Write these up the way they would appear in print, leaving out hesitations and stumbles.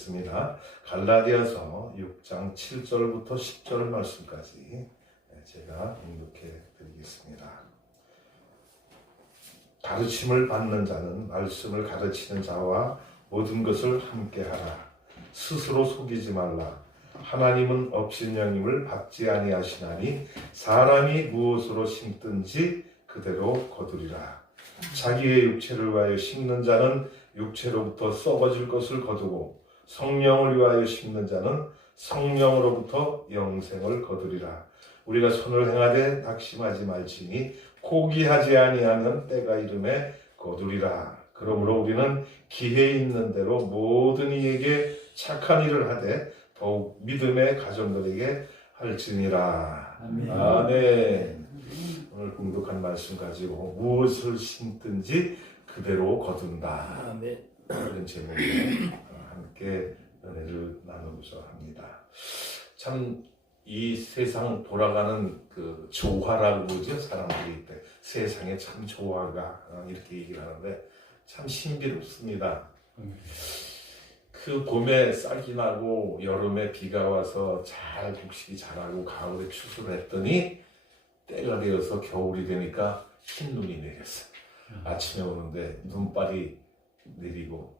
있습니다. 갈라디아서 6장 7절부터 10절 말씀까지 제가 읽게 드리겠습니다. 가르침을 받는 자는 말씀을 가르치는 자와 모든 것을 함께하라. 스스로 속이지 말라. 하나님은 업신여김을 받지 아니하시나니 사람이 무엇으로 심든지 그대로 거두리라. 자기의 육체를 위하여 심는 자는 육체로부터 썩어질 것을 거두고 성령을 위하여 심는 자는 성령으로부터 영생을 거두리라. 우리가 선을 행하되 낙심하지 말지니 포기하지 아니하는 때가 이름에 거두리라. 그러므로 우리는 기회 있는 대로 모든 이에게 착한 일을 하되 더욱 믿음의 가정들에게 할지니라. 아멘. 아멘. 오늘 공독한 말씀 가지고 무엇을 심든지 그대로 거둔다. 아멘. 이런 제목으로 함께 은혜를 나누고자 합니다. 참 이 세상 돌아가는 그 조화라고 그러죠. 사람들이 때 세상에 참 조화가 이렇게 얘기를 하는데 참 신비롭습니다. 그 봄에 쌀기 나고 여름에 비가 와서 잘 곡식이 자라고 가을에 추수를 했더니 때가 되어서 겨울이 되니까 흰 눈이 내렸어요. 아침에 오는데 눈발이 내리고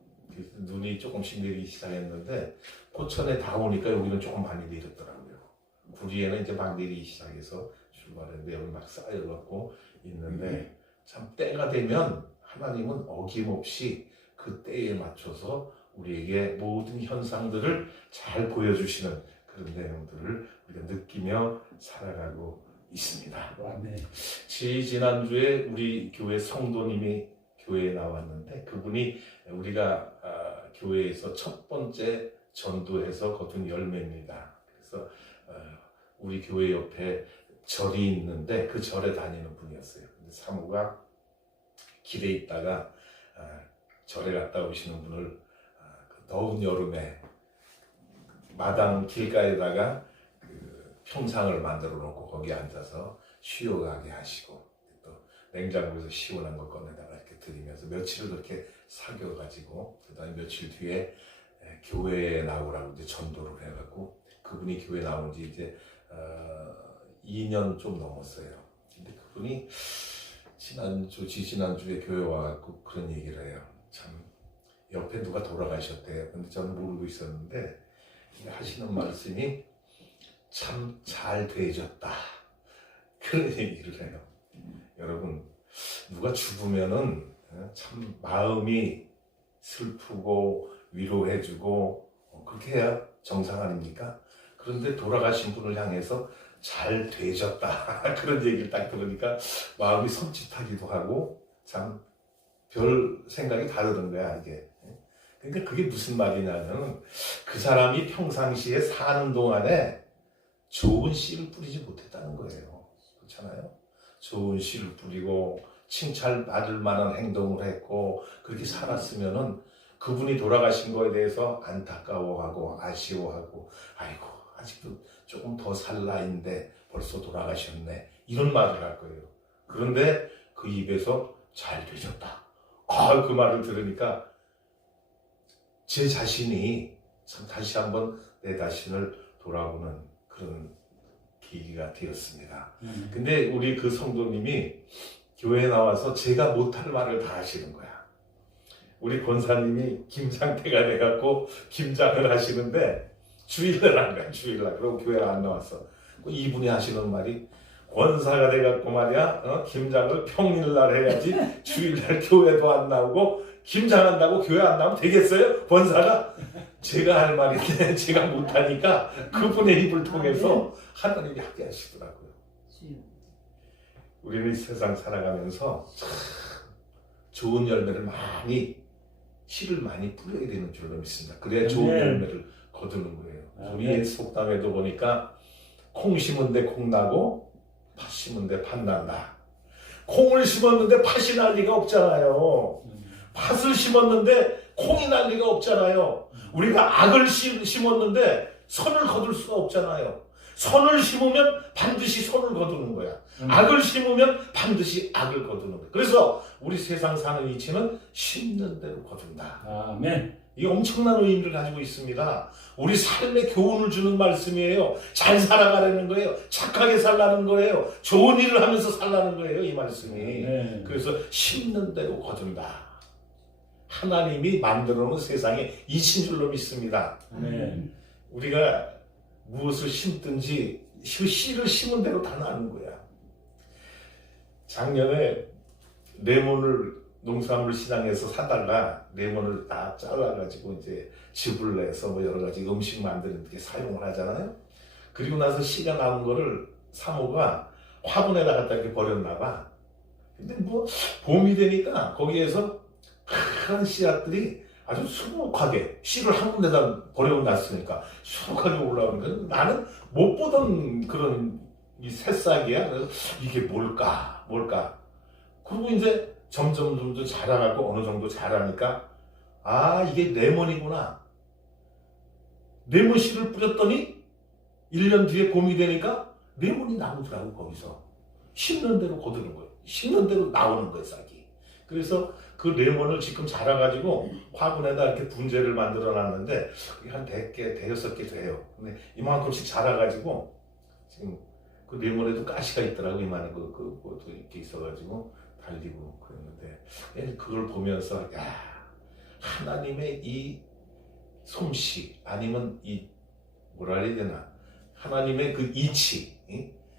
눈이 조금씩 내리기 시작했는데 포천에 다 오니까 여기는 조금 많이 내렸더라고요. 구리에는 이제 막 내리기 시작해서 출발했는데 여기 막 쌓여갖고 있는데 참 때가 되면 하나님은 어김없이 그 때에 맞춰서 우리에게 모든 현상들을 잘 보여주시는 그런 내용들을 우리가 느끼며 살아가고 있습니다. 아멘. 지난주에 우리 교회 성도님이 교회에 나왔는데 그분이 우리가 교회에서 첫 번째 전도해서 거둔 열매입니다. 그래서 우리 교회 옆에 절이 있는데 그 절에 다니는 분이었어요. 근데 사모가 길에 있다가 절에 갔다 오시는 분을 더운 여름에 마당 길가에다가 그 평상을 만들어 놓고 거기 앉아서 쉬어가게 하시고 또 냉장고에서 시원한 거 꺼내다가 이렇게 드리면서 며칠을 그렇게 사귀어가지고 그다음에 며칠 뒤에 교회에 나오라고 이제 전도를 해갖고 그분이 교회 나온 지 이제 2년 좀 넘었어요. 근데 그분이 지난주에 교회 와갖고 그런 얘기를 해요. 참 옆에 누가 돌아가셨대요. 근데 저는 모르고 있었는데 하시는 말씀이 참 잘 되졌다. 그런 얘기를 해요. 여러분 누가 죽으면은 참 마음이 슬프고 위로해주고 그렇게 해야 정상 아닙니까? 그런데 돌아가신 분을 향해서 잘 되졌다. 그런 얘기를 딱 들으니까 마음이 섬찟하기도 하고 참 별 생각이 다르던 거야 이게. 그러니까 그게 무슨 말이냐면 그 사람이 평상시에 사는 동안에 좋은 씨를 뿌리지 못했다는 거예요. 그렇잖아요. 좋은 씨를 뿌리고 칭찬받을 만한 행동을 했고 그렇게 살았으면은 그분이 돌아가신 거에 대해서 안타까워하고 아쉬워하고 아이고 아직도 조금 더 살 나이인데 벌써 돌아가셨네 이런 말을 할 거예요. 그런데 그 입에서 잘 되셨다. 그 말을 들으니까 제 자신이 참 다시 한번 내 자신을 돌아보는 그런 계기가 되었습니다. 근데 우리 그 성도님이 교회에 나와서 제가 못할 말을 다 하시는 거야. 우리 권사님이 김상태가 돼갖고 김장을 하시는데 주일날 한 거야. 주일날. 그리고 교회에 안 나왔어. 이분이 하시는 말이 권사가 돼갖고 말이야 김장을 평일날 해야지 주일날 교회도 안 나오고 김장한다고 교회 안 나오면 되겠어요? 권사가? 제가 할 말인데 제가 못하니까 그분의 입을 통해서 하나님이 하게 하시더라고요. 우리는 이 세상 살아가면서 참 좋은 열매를 씨를 많이 뿌려야 되는 줄로 믿습니다. 그래야 좋은 열매를 거두는 거예요. 우리 속담에도 보니까 콩 심은 데 콩 나고 팥 심은 데 팥 난다. 콩을 심었는데 팥이 날 리가 없잖아요. 팥을 심었는데 콩이 날 리가 없잖아요. 우리가 악을 심었는데 선을 거둘 수가 없잖아요. 선을 심으면 반드시 선을 거두는 거야. 악을 심으면 반드시 악을 거두는 거야. 그래서 우리 세상 사는 이치는 심는 대로 거둔다. 아멘. 이 엄청난 의미를 가지고 있습니다. 우리 삶에 교훈을 주는 말씀이에요. 잘 살아가라는 거예요. 착하게 살라는 거예요. 좋은 일을 하면서 살라는 거예요. 이 말씀이. 네. 그래서 심는 대로 거둔다. 하나님이 만들어 놓은 세상에 이친 줄로 믿습니다. 네. 우리가 무엇을 심든지 그 씨를 심은 대로 다 나는 거야. 작년에 레몬을 농산물 시장에서 사다가 레몬을 다 잘라가지고 이제 즙을 내서 뭐 여러 가지 음식 만드는 데 사용을 하잖아요. 그리고 나서 씨가 나온 거를 사모가 화분에다 갖다 이렇게 버렸나 봐. 근데 뭐 봄이 되니까 거기에서 큰 씨앗들이 아주 수북하게 씨를 한 군데다 버려놨으니까 수북하게 올라오는 거예요. 나는 못 보던 그런 이 새싹이야. 그래서 이게 뭘까? 그리고 이제 점점 자라가고 어느 정도 자라니까 아 이게 레몬이구나. 레몬 씨를 뿌렸더니 1년 뒤에 봄이 되니까 레몬이 나오더라고. 거기서 심는 대로 거두는 거예요. 심는 대로 나오는 거예요, 싹이. 그래서 그 레몬을 지금 자라가지고 화분에다 이렇게 분재를 만들어 놨는데 그게 한 100개, 106개 돼요. 근데 이만큼씩 자라가지고 지금 그 레몬에도 가시가 있더라고. 이만한 그것도 이렇게 있어가지고 달리고 그랬는데 그걸 보면서 야 하나님의 이 솜씨 아니면 이 뭐라 해야 되나 하나님의 그 이치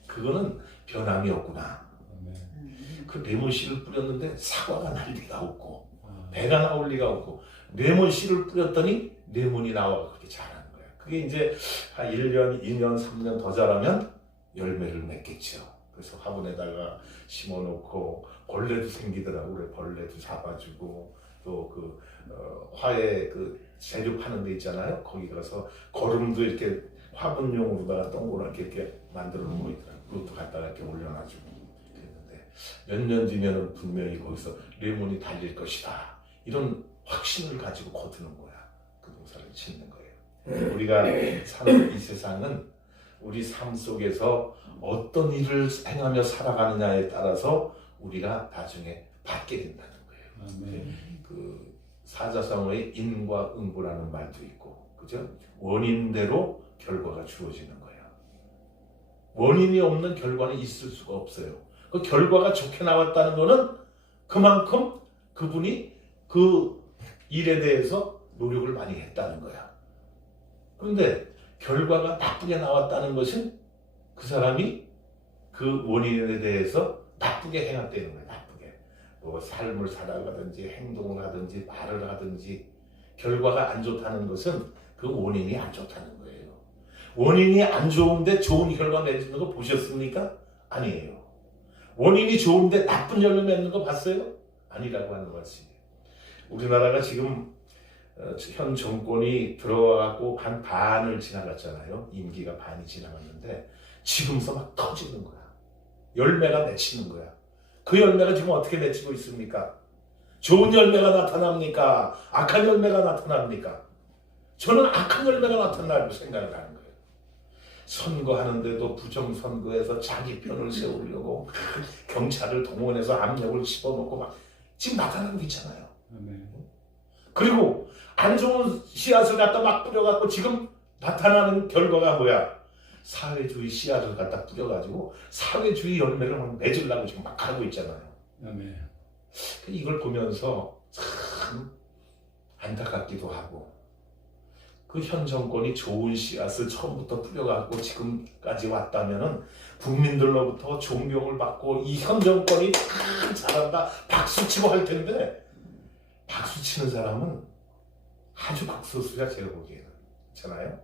그거는 변함이 없구나. 그 레몬 씨를 뿌렸는데 사과가 날 리가 없고 배가 나올 리가 없고 레몬 씨를 뿌렸더니 레몬이 나와 그렇게 자라는 거야. 그게 이제 한 1년, 2년, 3년 더 자라면 열매를 맺겠죠. 그래서 화분에다가 심어놓고 벌레도 생기더라고. 그래 벌레도 잡아주고 또 그 화에 그 재료 파는 데 있잖아요. 거기 가서 거름도 이렇게 화분용으로다가 동그랗게 이렇게 만들어 놓은 거 있더라고. 그것도 갖다가 이렇게 올려놔주고. 몇 년 뒤면 분명히 거기서 레몬이 달릴 것이다. 이런 확신을 가지고 거두는 거야. 그 농사를 짓는 거예요. 우리가 사는 이 세상은 우리 삶 속에서 어떤 일을 행하며 살아가느냐에 따라서 우리가 나중에 받게 된다는 거예요. 그 사자성어의 인과 응보라는 말도 있고, 그죠? 원인대로 결과가 주어지는 거예요. 원인이 없는 결과는 있을 수가 없어요. 그 결과가 좋게 나왔다는 거는 그만큼 그분이 그 일에 대해서 노력을 많이 했다는 거야. 그런데 결과가 나쁘게 나왔다는 것은 그 사람이 그 원인에 대해서 나쁘게 행했다는 거야. 나쁘게. 뭐 삶을 살아가든지 행동을 하든지 말을 하든지 결과가 안 좋다는 것은 그 원인이 안 좋다는 거예요. 원인이 안 좋은데 좋은 결과 맺는 거 보셨습니까? 아니에요. 원인이 좋은데 나쁜 열매 맺는 거 봤어요? 아니라고 하는 말씀이에요. 우리나라가 지금 현 정권이 들어와갖고 한 반을 지나갔잖아요. 임기가 반이 지나갔는데 지금서 막 터지는 거야. 열매가 맺히는 거야. 그 열매가 지금 어떻게 맺히고 있습니까? 좋은 열매가 나타납니까? 악한 열매가 나타납니까? 저는 악한 열매가 나타나고 생각을 하는 거예요. 선거하는데도 부정선거에서 자기 편을 세우려고 경찰을 동원해서 압력을 집어넣고 막 지금 나타나는 게 있잖아요. 그리고 안 좋은 씨앗을 갖다 막 뿌려갖고 지금 나타나는 결과가 뭐야? 사회주의 씨앗을 갖다 뿌려가지고 사회주의 열매를 막 맺으려고 지금 막 하고 있잖아요. 이걸 보면서 참 안타깝기도 하고 그 현 정권이 좋은 씨앗을 처음부터 뿌려갖고 지금까지 왔다면은 국민들로부터 존경을 받고 이 현 정권이 참 잘한다 박수치고 할 텐데 박수치는 사람은 아주 극소수야 제가 보기에는. 그렇잖아요.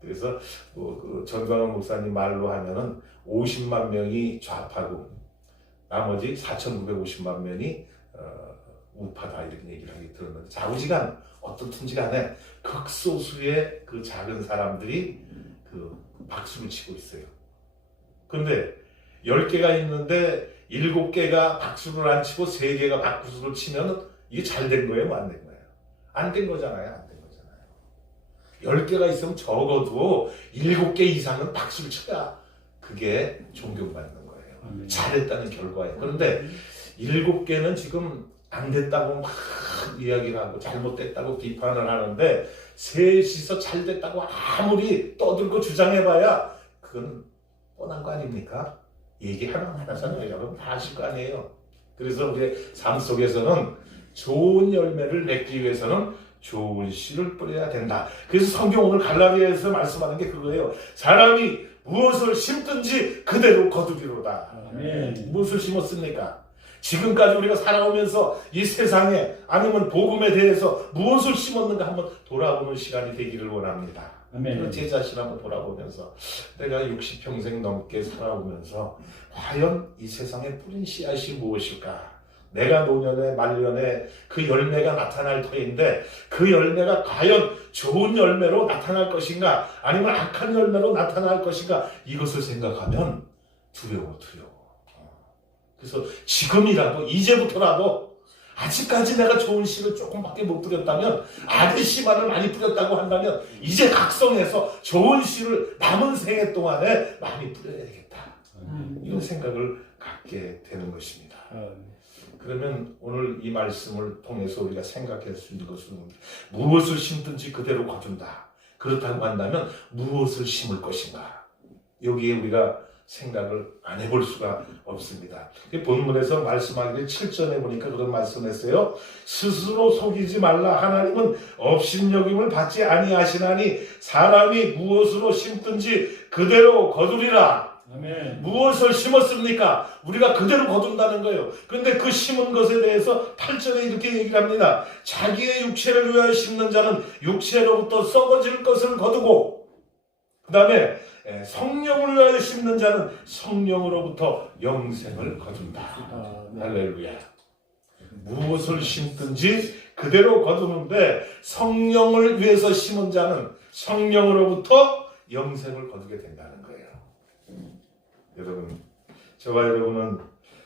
그래서 그 전광훈 목사님 말로 하면은 50만 명이 좌파고 나머지 4,950만 명이 우파다 이렇게 얘기를 하게 들었는데 좌우지간 어떻든지 간에 극소수의 그 작은 사람들이 그 박수를 치고 있어요. 근데 10개가 있는데 7개가 박수를 안 치고 3개가 박수를 치면 이게 잘 된 거예요? 뭐 안 된 거예요? 안 된 거잖아요. 안 된 거잖아요. 10개가 있으면 적어도 7개 이상은 박수를 쳐야 그게 존경받는 거예요. 잘했다는 결과예요. 그런데 7개는 지금 안 됐다고 막 이야기를 하고 잘못됐다고 비판을 하는데 셋이서 잘 됐다고 아무리 떠들고 주장해봐야 그건 뻔한 거 아닙니까? 얘기 하나하나잖아요. 여러분 다 아실 거 아니에요. 그래서 우리의 삶 속에서는 좋은 열매를 맺기 위해서는 좋은 씨를 뿌려야 된다. 그래서 성경 오늘 갈라디아에서 말씀하는 게 그거예요. 사람이 무엇을 심든지 그대로 거두리로다. 무엇을 심었습니까? 지금까지 우리가 살아오면서 이 세상에 아니면 복음에 대해서 무엇을 심었는가 한번 돌아보는 시간이 되기를 원합니다. 제 자신 한번 돌아보면서 내가 60평생 넘게 살아오면서 과연 이 세상에 뿌린 씨앗이 무엇일까? 내가 노년에 말년에 그 열매가 나타날 터인데 그 열매가 과연 좋은 열매로 나타날 것인가 아니면 악한 열매로 나타날 것인가 이것을 생각하면 두려워. 그래서 지금이라도 이제부터라도 아직까지 내가 좋은 씨를 조금밖에 못 뿌렸다면 악의 씨만을 많이 뿌렸다고 한다면 이제 각성해서 좋은 씨를 남은 생애 동안에 많이 뿌려야 되겠다. 이런 생각을 갖게 되는 것입니다. 그러면 오늘 이 말씀을 통해서 우리가 생각할 수 있는 것은 무엇을 심든지 그대로 거둔다. 그렇다고 한다면 무엇을 심을 것인가? 여기에 우리가 생각을 안 해볼 수가 없습니다. 본문에서 말씀하기를 7절에 보니까 그런 말씀했어요. 스스로 속이지 말라. 하나님은 업신여김을 받지 아니하시나니 사람이 무엇으로 심든지 그대로 거두리라. 아멘. 무엇을 심었습니까? 우리가 그대로 거둔다는 거예요. 그런데 그 심은 것에 대해서 8절에 이렇게 얘기를 합니다. 자기의 육체를 위하여 심는 자는 육체로부터 썩어질 것을 거두고 그 다음에 성령을 위하여 심는 자는 성령으로부터 영생을 거둔다. 할렐루야. 무엇을 심든지 그대로 거두는데 성령을 위해서 심은 자는 성령으로부터 영생을 거두게 된다는 거예요. 여러분, 저와 여러분은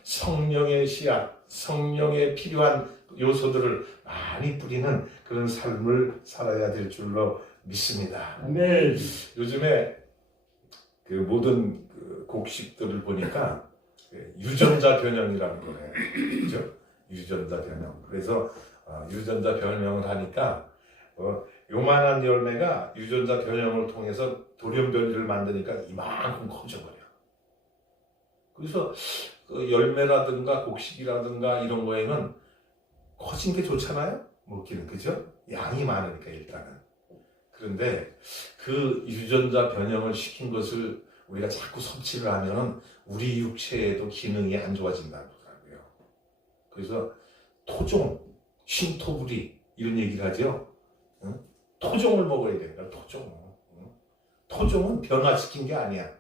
성령의 씨앗, 성령에 필요한 요소들을 많이 뿌리는 그런 삶을 살아야 될 줄로 믿습니다. 아멘. 요즘에 그 모든 그 곡식들을 보니까 유전자 변형이라는 거예요. 그죠? 유전자 변형. 그래서 유전자 변형을 하니까 요만한 열매가 유전자 변형을 통해서 돌연변이를 만드니까 이만큼 커져버려. 그래서 그 열매라든가 곡식이라든가 이런 거에는 커진 게 좋잖아요? 먹기는. 그죠? 양이 많으니까 일단은. 그런데 그 유전자 변형을 시킨 것을 우리가 자꾸 섭취를 하면 우리 육체에도 기능이 안 좋아진다고 하더라고요. 그래서 토종, 신토부리 이런 얘기를 하죠. 응? 토종을 먹어야 된다. 토종. 응? 토종은 변화시킨 게 아니야.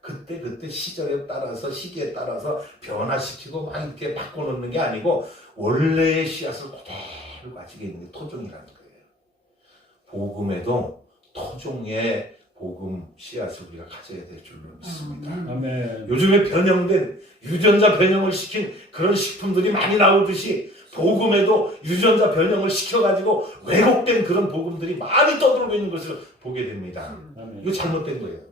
그때 시절에 따라서 시기에 따라서 변화시키고 막 이렇게 바꿔놓는 게 아니고 원래의 씨앗을 그대로 가지고 있는 게 토종이라는 거예요. 복음에도 토종의 복음 씨앗을 우리가 가져야 될 줄로 믿습니다. 아멘. 요즘에 변형된 유전자 변형을 시킨 그런 식품들이 많이 나오듯이 복음에도 유전자 변형을 시켜가지고 왜곡된 그런 복음들이 많이 떠들고 있는 것을 보게 됩니다. 아멘. 이거 잘못된 거예요.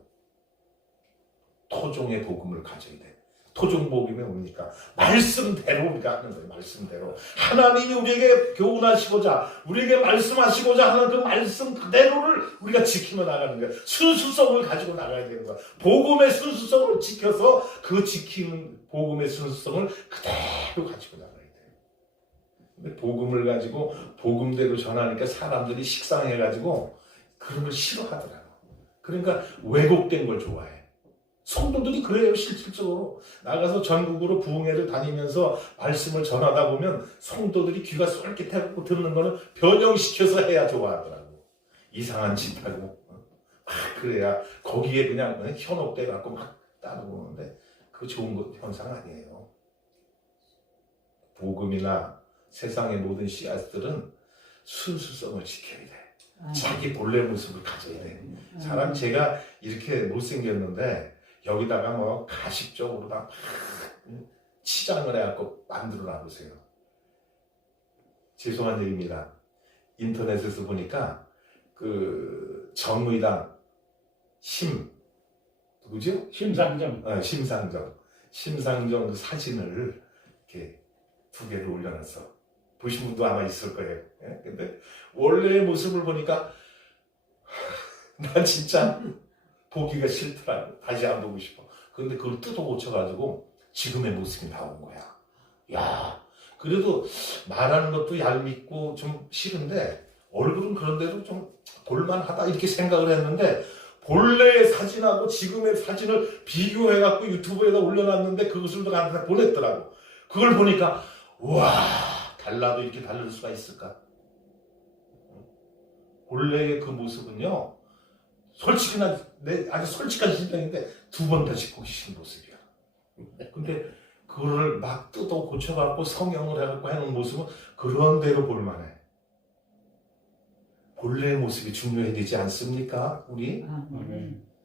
토종의 복음을 가져야 돼. 토종 복음이 뭡니까? 말씀대로 우리가 하는 거예요. 말씀대로. 하나님이 우리에게 교훈하시고자 우리에게 말씀하시고자 하는 그 말씀 그대로를 우리가 지키며 나가는 거예요. 순수성을 가지고 나가야 되는 거예요. 복음의 순수성을 지켜서 그 지키는 복음의 순수성을 그대로 가지고 나가야 돼요. 근데 복음을 가지고 복음대로 전하니까 사람들이 식상해가지고 그런 걸 싫어하더라고. 그러니까 왜곡된 걸 좋아해. 성도들이 그래요. 실질적으로 나가서 전국으로 부흥회를 다니면서 말씀을 전하다 보면 성도들이 귀가 쏠깃하고 듣는 거는 변형시켜서 해야 좋아하더라고. 이상한 짓 하고 막 그래야 거기에 그냥 현혹돼 갖고 막 따라오는데 그거 좋은 현상 아니에요. 복음이나 세상의 모든 씨앗들은 순수성을 지켜야 돼. 자기 본래 모습을 가져야 돼. 사람 제가 이렇게 못생겼는데 여기다가 뭐 가식적으로 다 치장을 해갖고 만들어 놔보세요. 죄송한 얘기입니다. 인터넷에서 보니까 그 정의당 누구죠? 심상정. 심상정 그 사진을 이렇게 두 개를 올려놨어. 보신 분도 아마 있을 거예요. 예? 근데 원래의 모습을 보니까 난 진짜 보기가 싫더라고. 다시 안 보고 싶어. 근데 그걸 뜯어 고쳐가지고 지금의 모습이 나온 거야. 야, 그래도 말하는 것도 얄밉고 좀 싫은데 얼굴은 그런데도 좀 볼만하다 이렇게 생각을 했는데 본래의 사진하고 지금의 사진을 비교해갖고 유튜브에다 올려놨는데 그것을 나한테 보냈더라고. 그걸 보니까 와, 달라도 이렇게 다를 수가 있을까? 본래의 그 모습은요, 솔직히 아주 솔직한 심정인데 두 번 다시 보기 싫은 모습이야. 근데 그거를 막 뜯어 고쳐갖고 성형을 해갖고 해놓은 모습은 그런 대로 볼만해. 본래의 모습이 중요해야 되지 않습니까? 우리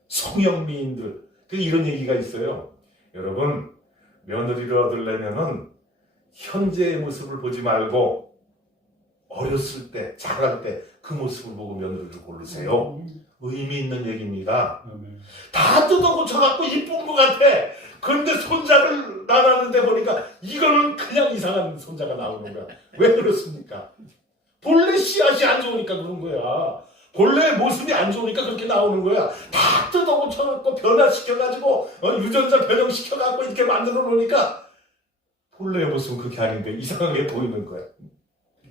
성형미인들. 이런 얘기가 있어요. 여러분, 며느리를 얻으려면은 현재의 모습을 보지 말고 어렸을 때, 자랄 때 그 모습을 보고 며느리를 고르세요. 의미 있는 얘기입니다. 다 뜯어 고쳐갖고 이쁜 것 같아. 그런데 손자를 낳았는데 보니까 이거는 그냥 이상한 손자가 나오는 거야. 왜 그렇습니까? 본래 씨앗이 안 좋으니까 그런 거야. 본래의 모습이 안 좋으니까 그렇게 나오는 거야. 다 뜯어 고쳐갖고 변화시켜가지고 유전자 변형시켜갖고 이렇게 만들어 놓으니까 본래의 모습은 그렇게 아닌데 이상하게 보이는 거야.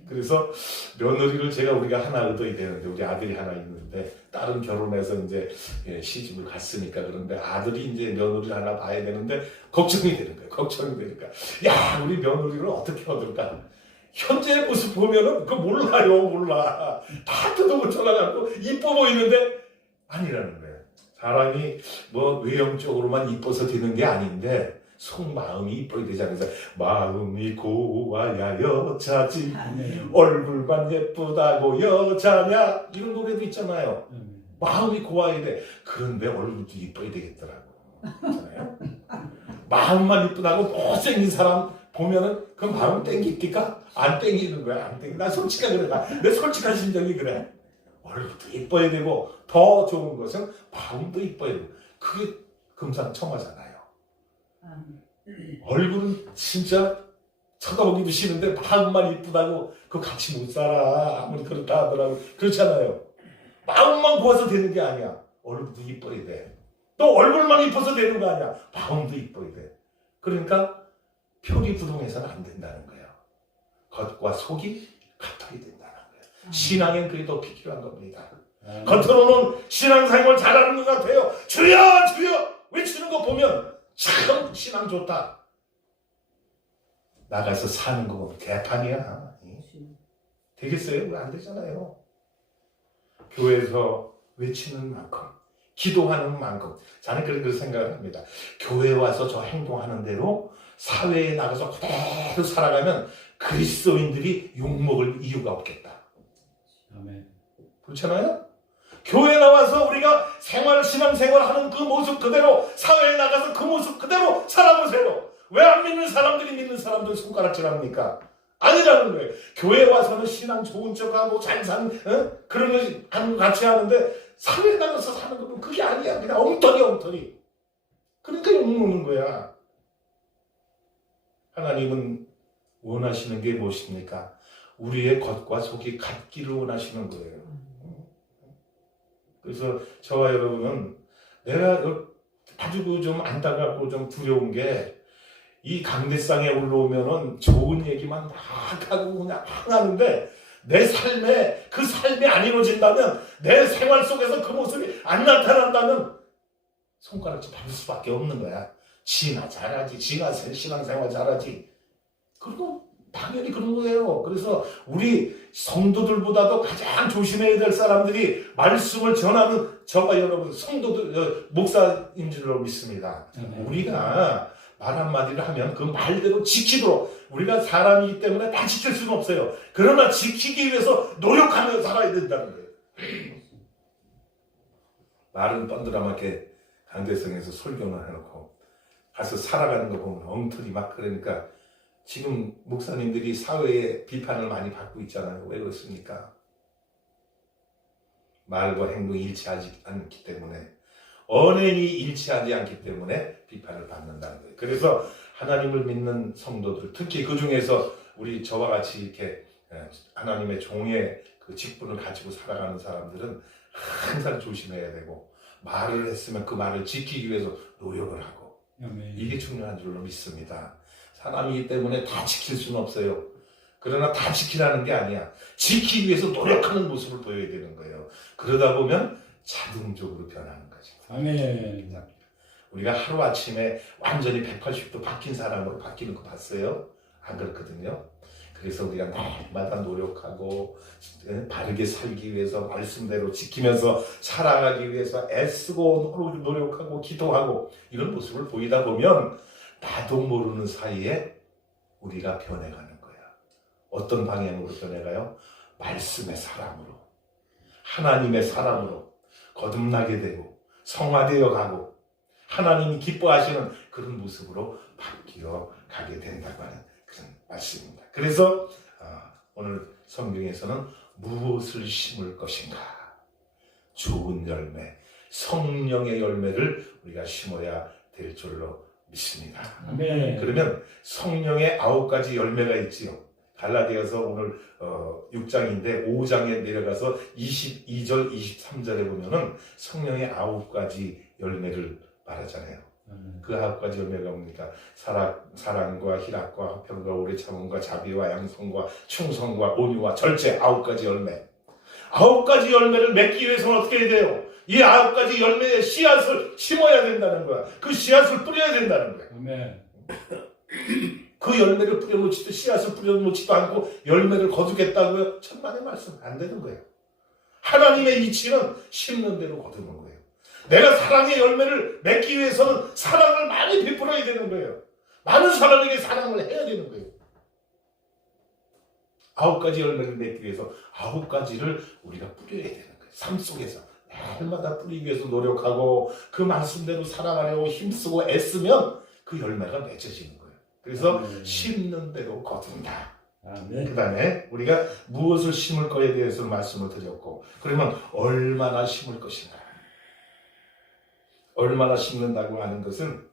그래서 며느리를 우리가 하나 얻어야 되는데 우리 아들이 하나 있는데 딸은 결혼해서 이제 시집을 갔으니까 그런데 아들이 이제 며느리를 하나 봐야 되는데 걱정이 되는 거야. 걱정이 되니까 야, 우리 며느리를 어떻게 얻을까? 현재의 모습 보면은 그 몰라. 다 뜯어고쳐가지고 이뻐 보이는데 아니라는 거예요. 사람이 뭐 외형적으로만 이뻐서 되는 게 아닌데 속마음이 이뻐야 되잖아요. 그래서 마음이 고와야 여자지 얼굴만 예쁘다고 여자냐 이런 노래도 있잖아요. 마음이 고와야 돼. 그런데 얼굴도 이뻐야 되겠더라고. 그렇잖아요. 마음만 이쁘다고 못생긴 사람 보면은 그 마음 땡깁니까? 안 땡기는 거야. 안 땡기. 나 솔직하게 그래. 내 솔직한 심정이 그래. 얼굴도 이뻐야 되고 더 좋은 것은 마음도 이뻐야 되고 그게 금상첨화잖아요. 얼굴은 진짜 쳐다보기도 싫은데 마음만 이쁘다고 그거 같이 못 살아. 아무리 그렇다 하더라도 그렇잖아요. 마음만 고와서 되는 게 아니야. 얼굴도 이뻐야 돼. 또 얼굴만 이뻐서 되는 거 아니야. 마음도 이뻐야 돼. 그러니까 표리 부동해서는 안 된다는 거예요. 겉과 속이 같아야 된다는 거예요. 신앙엔 그게 더 필요한 겁니다. 겉으로는 신앙생활 잘하는 것 같아요. 주여 주여 외치는 거 보면 참 신앙 좋다. 나가서 사는 거 보면 개판이야. 되겠어요? 안 되잖아요. 교회에서 외치는 만큼 기도하는 만큼 저는 그렇게 생각을 합니다. 교회 와서 저 행동하는 대로 사회에 나가서 그대로 살아가면 그리스도인들이 욕먹을 이유가 없겠다. 아멘. 그렇잖아요? 교회 나와서 우리가 신앙생활하는 그 모습 그대로 사회에 나가서 그 모습 그대로 살아보세요. 왜 안 믿는 사람들이 믿는 사람들 손가락질합니까? 아니라는 거예요. 교회 와서는 신앙 좋은 척하고 잘 사는 그런 거 같이 하는데 사회에 나가서 사는 건 그게 아니야. 그냥 엉터리. 그러니까 욕먹는 거야. 하나님은 원하시는 게 무엇입니까? 우리의 겉과 속이 같기를 원하시는 거예요. 그래서 저와 여러분은 내가 아주 좀 안타깝고 좀 두려운 게 이 강대상에 올라오면은 좋은 얘기만 막 하고 그냥 하는데 내 삶에 그 삶이 안 이루어진다면 내 생활 속에서 그 모습이 안 나타난다면 손가락질 받을 수밖에 없는 거야. 지나 잘하지. 지가 신앙생활 잘하지. 그리고 당연히 그런 거예요. 그래서 우리 성도들보다도 가장 조심해야 될 사람들이 말씀을 전하는 저와 여러분 성도들 목사인 줄로 믿습니다. 우리가 말 한마디를 하면 그 말대로 지키도록 우리가 사람이기 때문에 다 지킬 수는 없어요. 그러나 지키기 위해서 노력하며 살아야 된다는 거예요. 말은 뻔드라맣게 강대성에서 설교를 해놓고 가서 살아가는 거 보면 엉터리 막 그러니까 지금 목사님들이 사회에 비판을 많이 받고 있잖아요. 왜 그렇습니까? 말과 행동이 일치하지 않기 때문에 언행이 일치하지 않기 때문에 비판을 받는다는 거예요. 그래서 하나님을 믿는 성도들, 특히 그 중에서 우리 저와 같이 이렇게 하나님의 종의 그 직분을 가지고 살아가는 사람들은 항상 조심해야 되고, 말을 했으면 그 말을 지키기 위해서 노력을 하고, 이게 중요한 줄로 믿습니다. 사람이기 때문에 다 지킬 수는 없어요. 그러나 다 지키라는 게 아니야. 지키기 위해서 노력하는 모습을 보여야 되는 거예요. 그러다 보면 자동적으로 변하는 거죠. 아멘. 우리가 하루아침에 완전히 180도 바뀐 사람으로 바뀌는 거 봤어요? 안 그렇거든요. 그래서 우리가 날마다 노력하고 바르게 살기 위해서 말씀대로 지키면서 살아가기 위해서 애쓰고 노력하고 기도하고 이런 모습을 보이다 보면 나도 모르는 사이에 우리가 변해가는 거야. 어떤 방향으로 변해가요? 말씀의 사람으로, 하나님의 사람으로 거듭나게 되고 성화되어 가고 하나님이 기뻐하시는 그런 모습으로 바뀌어 가게 된다고 하는 그런 말씀입니다. 그래서 오늘 성경에서는 무엇을 심을 것인가? 좋은 열매, 성령의 열매를 우리가 심어야 될 줄로 믿습니다. 아멘. 그러면 성령의 9가지 열매가 있지요. 갈라디아서 오늘 6장인데 5장에 내려가서 22절, 23절에 보면은 성령의 9가지 열매를 말하잖아요. 그 9가지 열매가 뭡니까? 사랑과 희락과 화평과 오래 참음과 자비와 양성과 충성과 온유와 절제 9가지 열매. 9가지 열매를 맺기 위해서는 어떻게 해야 돼요? 이 9가지 열매의 씨앗을 심어야 된다는 거야. 그 씨앗을 뿌려야 된다는 거야. 아멘. 그 열매를 뿌려놓지도 씨앗을 뿌려놓지도 않고 열매를 거두겠다고요? 천만의 말씀 안 되는 거예요. 하나님의 이치는 심는 대로 거두는 거예요. 내가 사랑의 열매를 맺기 위해서는 사랑을 많이 베풀어야 되는 거예요. 많은 사람에게 사랑을 해야 되는 거예요. 9가지 열매를 맺기 위해서 9가지를 우리가 뿌려야 되는 거예요. 삶 속에서 날마다 뿌리기 위해서 노력하고 그 말씀대로 살아가려고 힘쓰고 애쓰면 그 열매가 맺어지는 거예요. 그래서 심는 대로 거둔다. 그 다음에 우리가 무엇을 심을 거에 대해서 말씀을 드렸고, 그러면 얼마나 심을 것인가? 얼마나 심는다고 하는 것은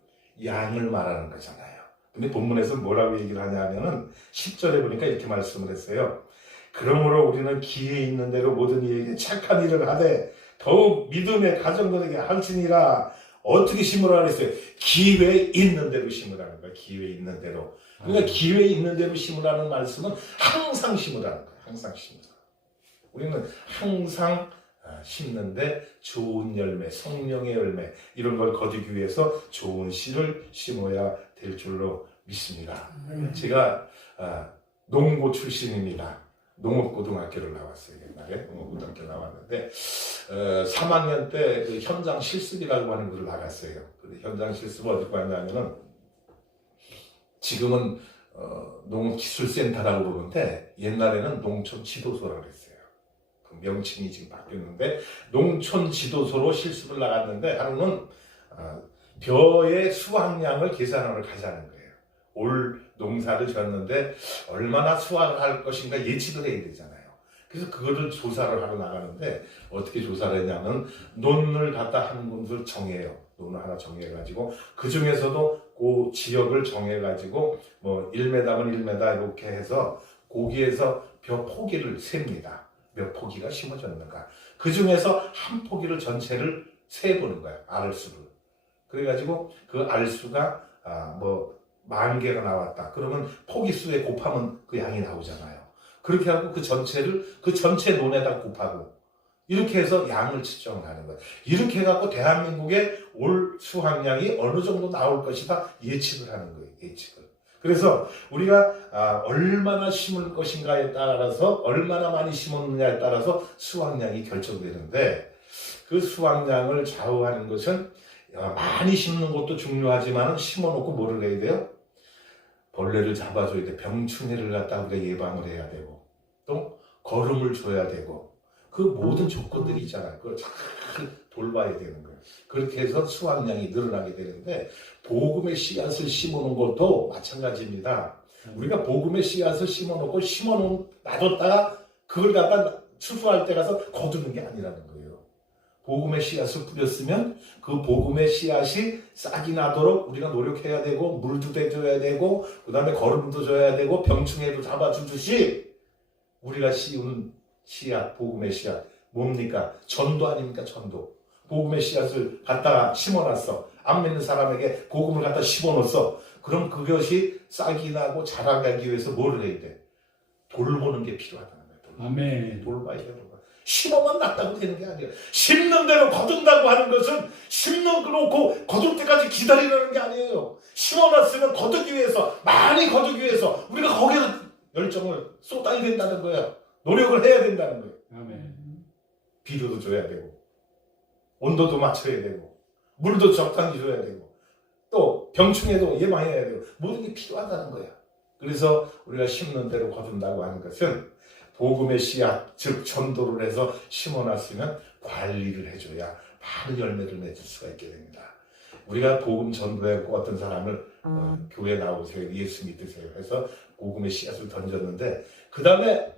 양을 말하는 거잖아요. 근데 본문에서 뭐라고 얘기를 하냐면은 10절에 보니까 이렇게 말씀을 했어요. 그러므로 우리는 기회 있는 대로 모든 이에게 착한 일을 하되 더욱 믿음의 가정들에게 할지니라. 어떻게 심으라 그랬어요? 기회 있는 대로 심으라는 거예요. 기회 있는 대로. 그러니까 기회 있는 대로 심으라는 말씀은 항상 심으라는 거예요. 항상 심으라. 우리는 항상 심는데 좋은 열매, 성령의 열매 이런 걸 거두기 위해서 좋은 씨를 심어야 될 줄로 믿습니다. 제가 농고 출신입니다. 농업고등학교를 나왔어요. 옛날에 농업고등학교 나왔는데 3학년 때 그 현장 실습이라고 하는 것을 나갔어요. 근데 현장 실습을 어디 갔냐면은 지금은 농업기술센터라고 부르는데 옛날에는 농촌지도소라고 했어요. 그 명칭이 지금 바뀌었는데 농촌지도소로 실습을 나갔는데 하루는 벼의 수확량을 계산하러 가자는 거예요. 올 농사를 지었는데 얼마나 수확을 할 것인가 예측을 해야 되잖아요. 그래서 그거를 조사를 하러 나가는데 어떻게 조사를 했냐면 논을 갖다 한 군데를 정해요. 논을 하나 정해가지고 그 중에서도 그 지역을 정해가지고 뭐 1m면 1m 이렇게 해서 거기에서 벼 포기를 셉니다. 몇 포기가 심어졌는가. 그 중에서 한 포기를 전체를 세보는 거예요. 알수를. 그래가지고 그 알수가 뭐 10,000개가 나왔다. 그러면 포기 수에 곱하면 그 양이 나오잖아요. 그렇게 하고 그 전체를 그 전체 논에다 곱하고 이렇게 해서 양을 측정을 하는 거예요. 이렇게 해갖고 대한민국의 올 수확량이 어느 정도 나올 것이다 예측을 하는 거예요. 예측을. 그래서 우리가 얼마나 심을 것인가에 따라서 얼마나 많이 심었느냐에 따라서 수확량이 결정되는데 그 수확량을 좌우하는 것은 많이 심는 것도 중요하지만 심어놓고 뭐를 해야 돼요? 벌레를 잡아줘야 돼. 병충해를 갖다 우리가 예방을 해야 되고 또 거름을 줘야 되고 그 모든 조건들이 있잖아요. 그걸 잘 돌봐야 되는 거예요. 그렇게 해서 수확량이 늘어나게 되는데 복음의 씨앗을 심어놓은 것도 마찬가지입니다. 우리가 복음의 씨앗을 심어놓고 놔뒀다가 그걸 갖다 추수할 때 가서 거두는 게 아니라는 거예요. 복음의 씨앗을 뿌렸으면 그 복음의 씨앗이 싹이 나도록 우리가 노력해야 되고 물도 대줘야 되고 그 다음에 거름도 줘야 되고 병충해도 잡아주듯이 우리가 씌운 씨앗, 복음의 씨앗 뭡니까? 전도 아닙니까? 전도. 복음의 씨앗을 갖다가 심어놨어. 안 믿는 사람에게 복음을 갖다 심어놓았어. 그럼 그것이 싹이 나고 자라가기 위해서 뭘 해야 돼? 돌보는 게 필요하다는 거야. 아멘. 돌봐야 되는 거야. 심어만 났다고 되는 게 아니에요. 심는 대로 거둔다고 하는 것은 심는 그놓고 거둘 때까지 기다리라는 게 아니에요. 심어놨으면 거두기 위해서, 많이 거두기 위해서 우리가 거기에 열정을 쏟아야 된다는 거야. 노력을 해야 된다는 거예요. 아멘. 비료도 줘야 되고 온도도 맞춰야 되고 물도 적당히 줘야 되고 또 병충해도 예방해야 되고 모든 게 필요하다는 거야. 그래서 우리가 심는 대로 거둔다고 하는 것은 복음의 씨앗, 즉 전도를 해서 심어놨으면 관리를 해줘야 바로 열매를 맺을 수가 있게 됩니다. 우리가 복음 전도했고 어떤 사람을 교회 나오세요, 예수 믿으세요 해서 복음의 씨앗을 던졌는데 그 다음에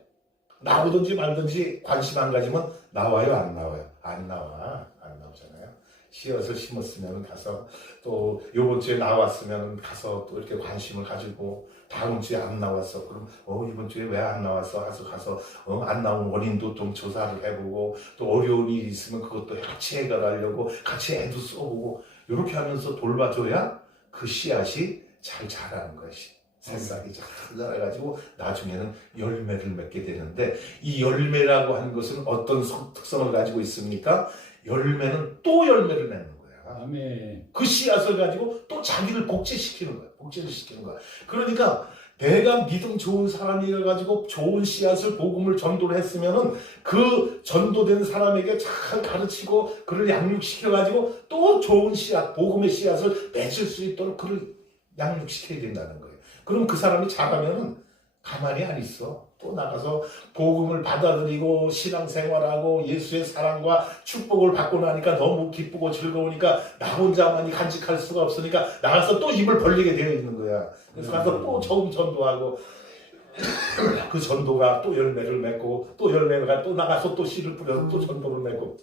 나오든지 말든지 관심 안 가지면 나와요, 안 나와요? 안 나와. 안 나오잖아요. 씨앗을 심었으면 가서 또 요번 주에 나왔으면 가서 또 이렇게 관심을 가지고 다음 주에 안 나왔어. 그럼 이번 주에 왜 안 나왔어? 가서 안 나온 원인도 좀 조사를 해보고 또 어려운 일이 있으면 그것도 같이 해결하려고 같이 애도 써보고 이렇게 하면서 돌봐줘야 그 씨앗이 잘 자라는 것이. 새싹이 잘 자라가지고 나중에는 열매를 맺게 되는데 이 열매라고 하는 것은 어떤 특성을 가지고 있습니까? 열매는 또 열매를 맺는 거야. 아멘. 그 씨앗을 가지고 또 자기를 복제시키는 거야. 복제를 시키는 거야. 그러니까 내가 믿음 좋은 사람이라 가지고 좋은 씨앗을 복음을 전도를 했으면은 그 전도된 사람에게 잘 가르치고 그를 양육시켜 가지고 또 좋은 씨앗, 복음의 씨앗을 맺을 수 있도록 그를 양육시켜야 된다는 거예요. 그럼 그 사람이 자라면은 가만히 안 있어. 또 나가서 복음을 받아들이고 신앙생활하고 예수의 사랑과 축복을 받고 나니까 너무 기쁘고 즐거우니까 나 혼자만이 간직할 수가 없으니까 나가서 또 입을 벌리게 되어 있는 거야. 그래서 가서 또 처음 전도하고 그 전도가 또 열매를 맺고 또 열매가 또 나가서 또 씨를 뿌려서 또 전도를 맺고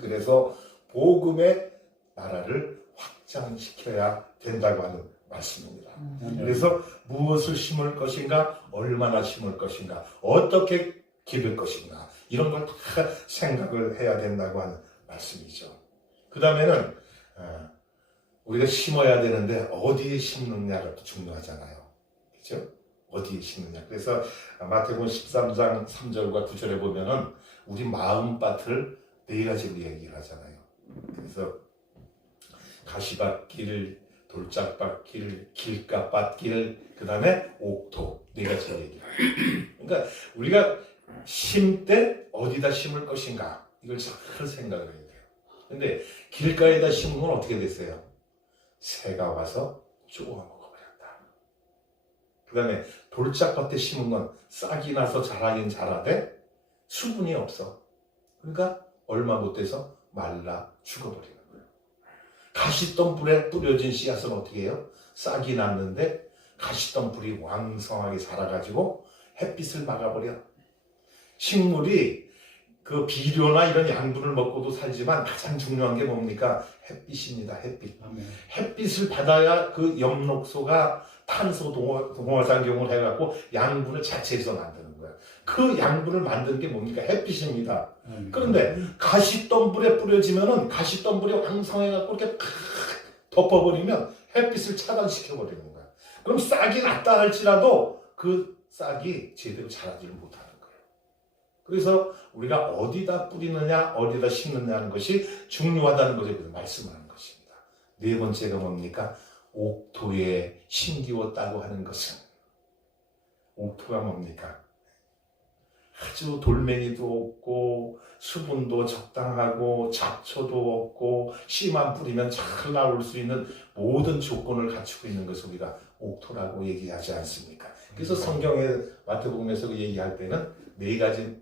그래서 복음의 나라를 확장시켜야 된다고 하는 말씀입니다. 그래서 무엇을 심을 것인가, 얼마나 심을 것인가, 어떻게 기를 것인가 이런 걸 다 생각을 해야 된다고 하는 말씀이죠. 그 다음에는 우리가 심어야 되는데 어디에 심느냐가 또 중요하잖아요. 그렇죠? 어디에 심느냐. 그래서 마태복음 13장 3절과 9절에 보면은 우리 마음밭을 네 가지로 얘기를 하잖아요. 그래서 가시밭길, 돌짝밭길, 길가밭길, 그 다음에 옥토 네 가지 얘기를 해요. 그러니까 우리가 심 때 어디다 심을 것인가 이걸 잘 생각을 해야 돼요. 근데 길가에다 심으면 어떻게 됐어요? 새가 와서 쪼아 먹어버렸다. 그 다음에 돌짝밭에 심은 건 싹이 나서 자라긴 자라되 수분이 없어. 그러니까 얼마 못 돼서 말라 죽어버리는 거예요. 가시덤불에 뿌려진 씨앗은 어떻게 해요? 싹이 났는데 가시덤불이 왕성하게 자라가지고 햇빛을 막아버려. 식물이 그 비료나 이런 양분을 먹고도 살지만 가장 중요한 게 뭡니까? 햇빛입니다. 햇빛. 아멘. 햇빛을 받아야 그 엽록소가 탄소 동화작용을 해갖고 양분을 자체에서 만드는 거야. 그 양분을 만드는 게 뭡니까? 햇빛입니다. 그런데 가시덤불에 뿌려지면은 가시덤불이 왕성해갖고 이렇게 팍 덮어버리면 햇빛을 차단시켜버리는 거야. 그럼 싹이 났다 할지라도 그 싹이 제대로 자라지를 못하는 거예요. 그래서 우리가 어디다 뿌리느냐, 어디다 심느냐는 것이 중요하다는 것에 대해서 말씀하는 것입니다. 네 번째가 뭡니까? 옥토에 심기웠다고 하는 것은 옥토가 뭡니까? 아주 돌멩이도 없고 수분도 적당하고 잡초도 없고 씨만 뿌리면 잘 나올 수 있는 모든 조건을 갖추고 있는 것을 우리가 옥토라고 얘기하지 않습니까? 그래서 성경의 마태복음에서 얘기할 때는 네 가지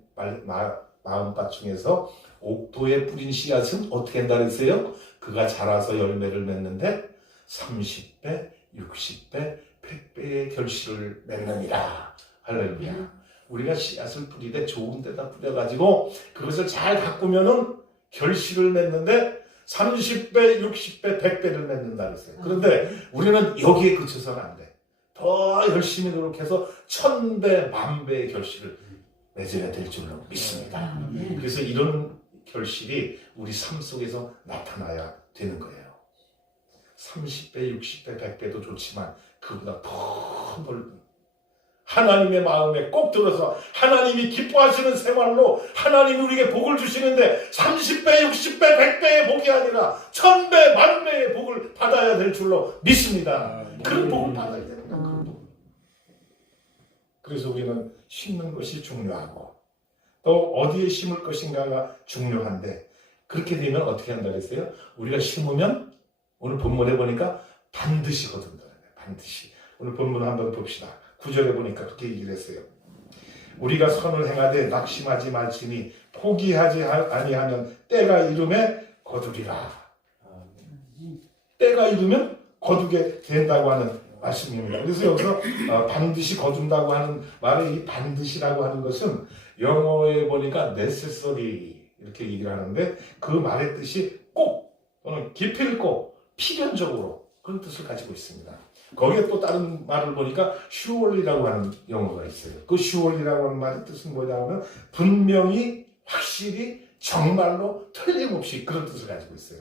마음밭 중에서 옥토에 뿌린 씨앗은 어떻게 한다 그랬어요? 그가 자라서 열매를 맺는데 30배, 60배, 100배의 결실을 맺느니라. 할렐루야. 우리가 씨앗을 뿌리되 좋은 데다 뿌려가지고 그것을 잘 가꾸면은 결실을 맺는데 30배, 60배, 100배를 맺는다 그랬어요. 그런데 우리는 여기에 그쳐서는 안 돼. 더 열심히 노력해서 1000배, 10,000배의 결실을 맺어야 될 줄로 믿습니다. 그래서 이런 결실이 우리 삶 속에서 나타나야 되는 거예요. 30배, 60배, 100배도 좋지만 그보다 더 넓은 하나님의 마음에 꼭 들어서 하나님이 기뻐하시는 생활로 하나님이 우리에게 복을 주시는데 30배, 60배, 100배의 복이 아니라 1000배, 10,000배의 복을 받아야 될 줄로 믿습니다. 그런 복을 받아야 됩니다. 그런 복. 그래서 우리는 심는 것이 중요하고 또 어디에 심을 것인가가 중요한데 그렇게 되면 어떻게 한다 그랬어요? 우리가 심으면 오늘 본문에 보니까 반드시 거둔다는 거예요. 반드시. 오늘 본문 한번 봅시다. 9절에 보니까 그렇게 얘기를 했어요. 우리가 선을 행하되 낙심하지 말지니 포기하지 아니하면 때가 이름에 거두리라. 때가 이르면 거두게 된다고 하는 말씀입니다. 그래서 여기서 반드시 거둔다고 하는 말의 이 반드시라고 하는 것은 영어에 보니까 necessary 이렇게 얘기를 하는데 그 말의 뜻이 꼭 또는 기필코 필연적으로 그런 뜻을 가지고 있습니다. 거기에 또 다른 말을 보니까 surely라고 하는 영어가 있어요. 그 surely라고 하는 말의 뜻은 뭐냐면 분명히 확실히 정말로 틀림없이 그런 뜻을 가지고 있어요.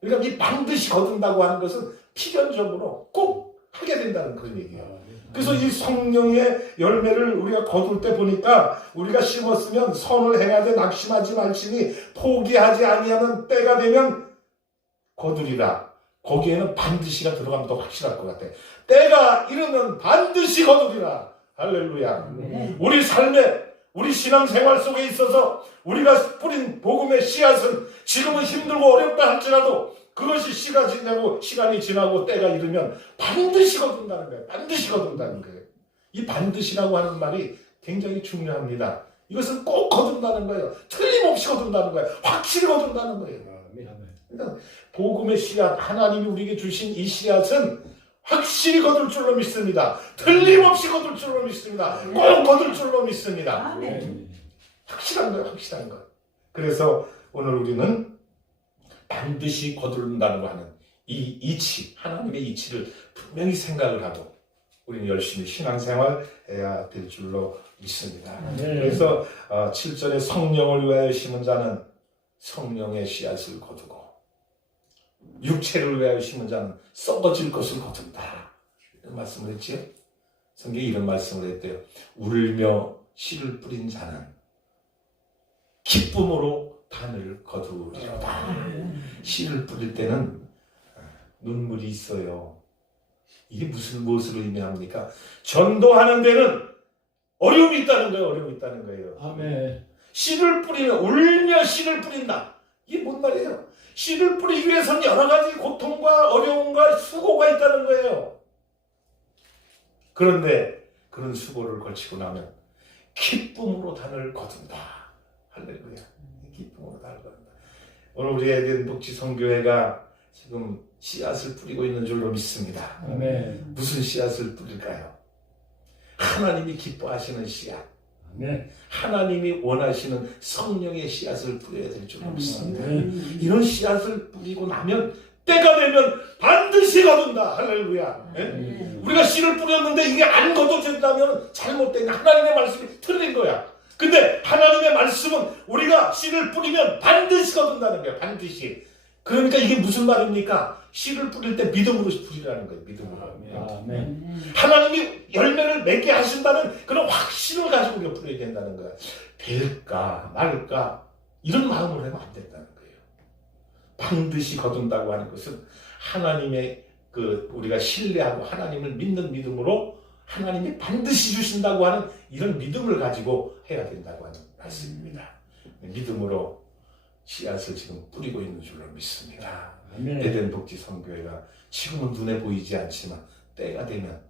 그러니까 이 반드시 거둔다고 하는 것은 필연적으로 꼭 하게 된다는 그런 얘기예요. 그래서 이 성령의 열매를 우리가 거둘 때 보니까 우리가 심었으면 선을 행하되 낙심하지 말지니 포기하지 아니하면 때가 되면 거두리라. 거기에는 반드시가 들어가면 더 확실할 것 같아. 때가 이르면 반드시 거두리라. 할렐루야. 우리 삶에 우리 신앙생활 속에 있어서 우리가 뿌린 복음의 씨앗은 지금은 힘들고 어렵다 할지라도 그것이 시간이 지나고 때가 이르면 반드시 거둔다는 거예요. 반드시 거둔다는 거예요. 이 반드시라고 하는 말이 굉장히 중요합니다. 이것은 꼭 거둔다는 거예요. 틀림없이 거둔다는 거예요. 확실히 거둔다는 거예요. 그러니까 복음의 씨앗, 하나님이 우리에게 주신 이 씨앗은 확실히 거둘 줄로 믿습니다. 틀림없이 거둘 줄로 믿습니다. 꼭 거둘 줄로 믿습니다. 확실한 거예요. 확실한 거. 그래서 오늘 우리는 반드시 거둔다고 하는 이 이치, 하나님의 이치를 분명히 생각을 하고 우리는 열심히 신앙생활 해야 될 줄로 믿습니다. 그래서 7절에 성령을 위하여 심은 자는 성령의 씨앗을 거두고 육체를 위하여 심은 자는 썩어질 것을 거둔다. 이런 말씀을 했지요. 성경이 이런 말씀을 했대요. 울며 씨를 뿌린 자는 기쁨으로 단을 거두리로다. 씨를 뿌릴 때는 눈물이 있어요. 이게 무엇을 의미합니까? 전도하는 데는 어려움이 있다는 거예요. 어려움이 있다는 거예요. 아멘. 씨를 뿌리면 울며 씨를 뿌린다. 이게 뭔 말이에요? 씨를 뿌리기 위해서는 여러 가지 고통과 어려움과 수고가 있다는 거예요. 그런데 그런 수고를 거치고 나면 기쁨으로 단을 거둔다. 할렐루야. 기쁨으로 단을 거둔다. 오늘 우리 에덴 복지 선교회가 지금 씨앗을 뿌리고 있는 줄로 믿습니다. 아멘. 무슨 씨앗을 뿌릴까요? 하나님이 기뻐하시는 씨앗. 아멘. 하나님이 원하시는 성령의 씨앗을 뿌려야 될 줄로 믿습니다. 아멘. 이런 씨앗을 뿌리고 나면 때가 되면 반드시 거둔다. 할렐루야. 우리가 씨를 뿌렸는데 이게 안 거둬진다면 잘못된 하나님의 말씀이 틀린 거야. 근데 하나님의 말씀은 우리가 씨를 뿌리면 반드시 거둔다는 거야. 반드시. 그러니까 이게 무슨 말입니까? 씨를 뿌릴 때 믿음으로 뿌리라는 거예요. 믿음으로. 아멘. 하나님이 열매를 맺게 하신다는 그런 확신을 가지고 우리가 뿌려야 된다는 거야. 될까 말까 이런 마음으로 하면 안 된다는 거예요. 반드시 거둔다고 하는 것은 하나님의 우리가 신뢰하고 하나님을 믿는 믿음으로 하나님이 반드시 주신다고 하는 이런 믿음을 가지고 해야 된다고 하는 말씀입니다. 믿음으로 씨앗을 지금 뿌리고 있는 줄로 믿습니다. 에덴 복지 선교회가 지금은 눈에 보이지 않지만 때가 되면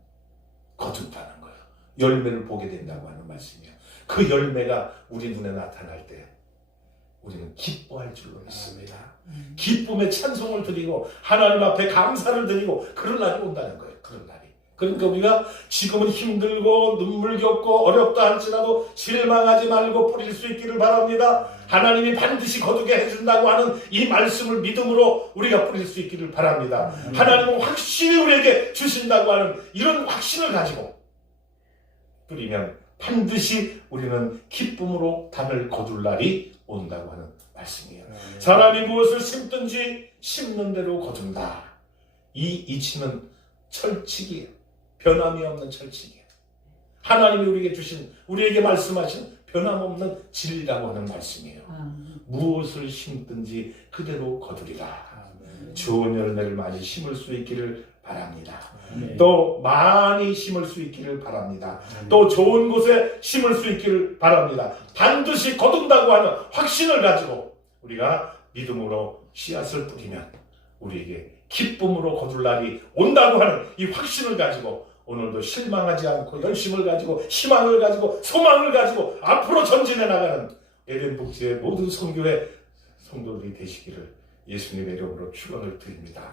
거둔다는 거예요. 열매를 보게 된다고 하는 말씀이에요. 그 열매가 우리 눈에 나타날 때 우리는 기뻐할 줄로 믿습니다. 기쁨의 찬송을 드리고 하나님 앞에 감사를 드리고 그런 날이 온다는 거예요. 그런 날이. 그러니까 우리가 지금은 힘들고 눈물겹고 어렵다 할지라도 실망하지 말고 뿌릴 수 있기를 바랍니다. 하나님이 반드시 거두게 해준다고 하는 이 말씀을 믿음으로 우리가 뿌릴 수 있기를 바랍니다. 하나님은 확실히 우리에게 주신다고 하는 이런 확신을 가지고 뿌리면 반드시 우리는 기쁨으로 단을 거둘 날이 온다고 하는 말씀이에요. 사람이 무엇을 심든지 심는 대로 거둔다. 이 이치는 철칙이에요. 변함이 없는 철칙이에요. 하나님이 우리에게 주신, 우리에게 말씀하신 변함없는 진리라고 하는 말씀이에요. 무엇을 심든지 그대로 거두리라. 좋은 열매를 많이 심을 수 있기를 바랍니다. 또 많이 심을 수 있기를 바랍니다. 또 좋은 곳에 심을 수 있기를 바랍니다. 반드시 거둔다고 하는 확신을 가지고 우리가 믿음으로 씨앗을 뿌리면 우리에게 기쁨으로 거둘 날이 온다고 하는 이 확신을 가지고 오늘도 실망하지 않고 열심을 가지고 희망을 가지고 소망을 가지고 앞으로 전진해 나가는 에덴 북지의 모든 선교회 성도들이 되시기를 예수님의 이름으로 축원을 드립니다.